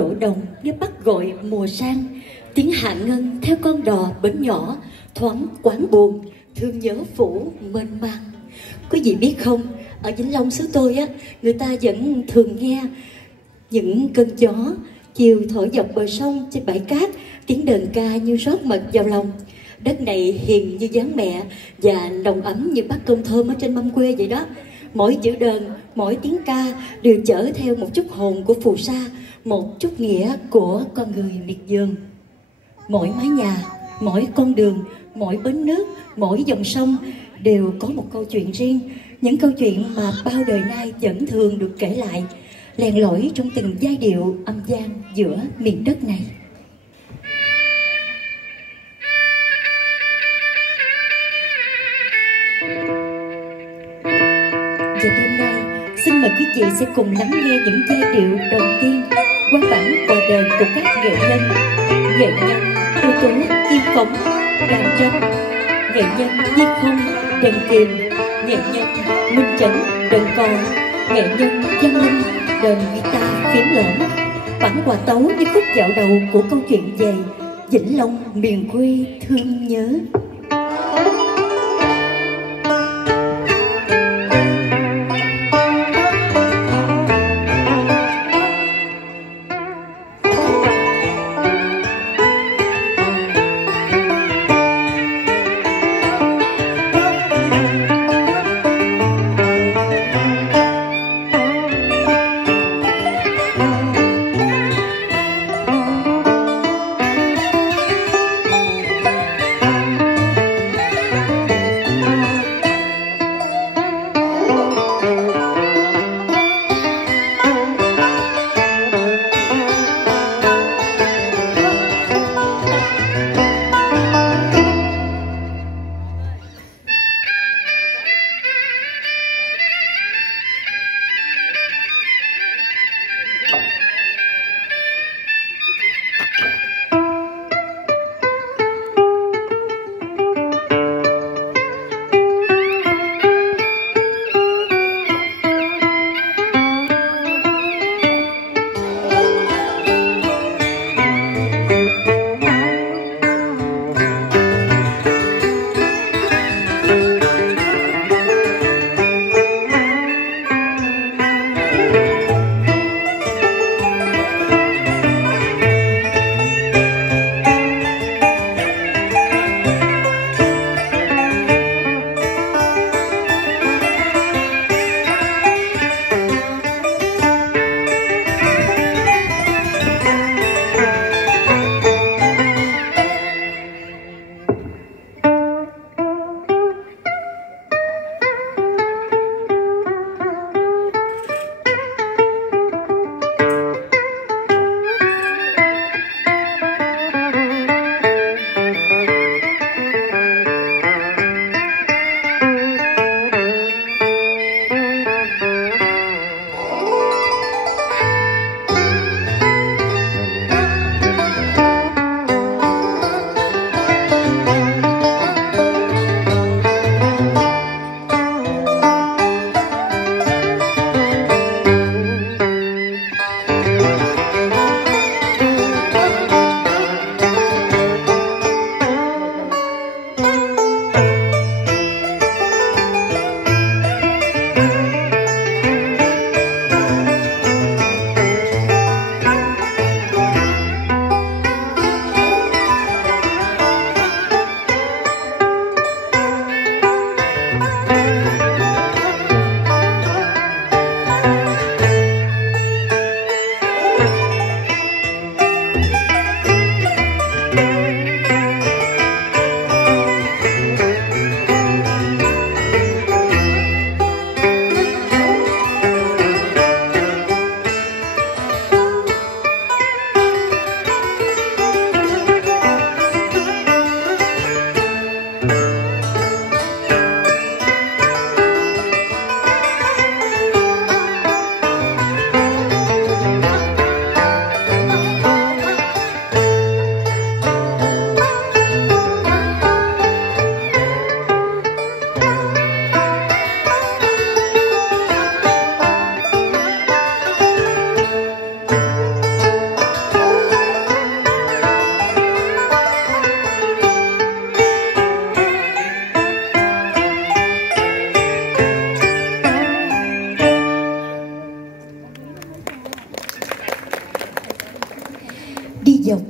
Đổ đồng như bắt gọi mùa sang, tiếng hạ ngân theo con đò bến nhỏ, thoáng quán buồn thương nhớ phủ mênh mang. Quý vị biết không, ở Vĩnh Long xứ tôi á, người ta vẫn thường nghe những cơn gió chiều thổi dọc bờ sông trên bãi cát, tiếng đờn ca như rót mật vào lòng. Đất này hiền như dáng mẹ và nồng ấm như bát cơm thơm ở trên mâm quê vậy đó. Mỗi chữ đờn, mỗi tiếng ca đều chở theo một chút hồn của phù sa, một chút nghĩa của con người miệt vườn. Mỗi mái nhà, mỗi con đường, mỗi bến nước, mỗi dòng sông đều có một câu chuyện riêng. Những câu chuyện mà bao đời nay vẫn thường được kể lại, len lỏi trong từng giai điệu âm vang giữa miền đất này. Và đêm nay, xin mời quý vị sẽ cùng lắng nghe những giai điệu đầu tiên qua bản hòa đờn của các nghệ nhân ưu tú Kim Phóng, Đàn Tranh, nghệ nhân Diên Không, Đờn Kìm, nghệ nhân Minh Chấn, Đờn Cò, nghệ nhân Giang Linh, Đờn guitar phím lởm. Bản hòa tấu như khúc dạo đầu của câu chuyện về Vĩnh Long miền quê thương nhớ. dọc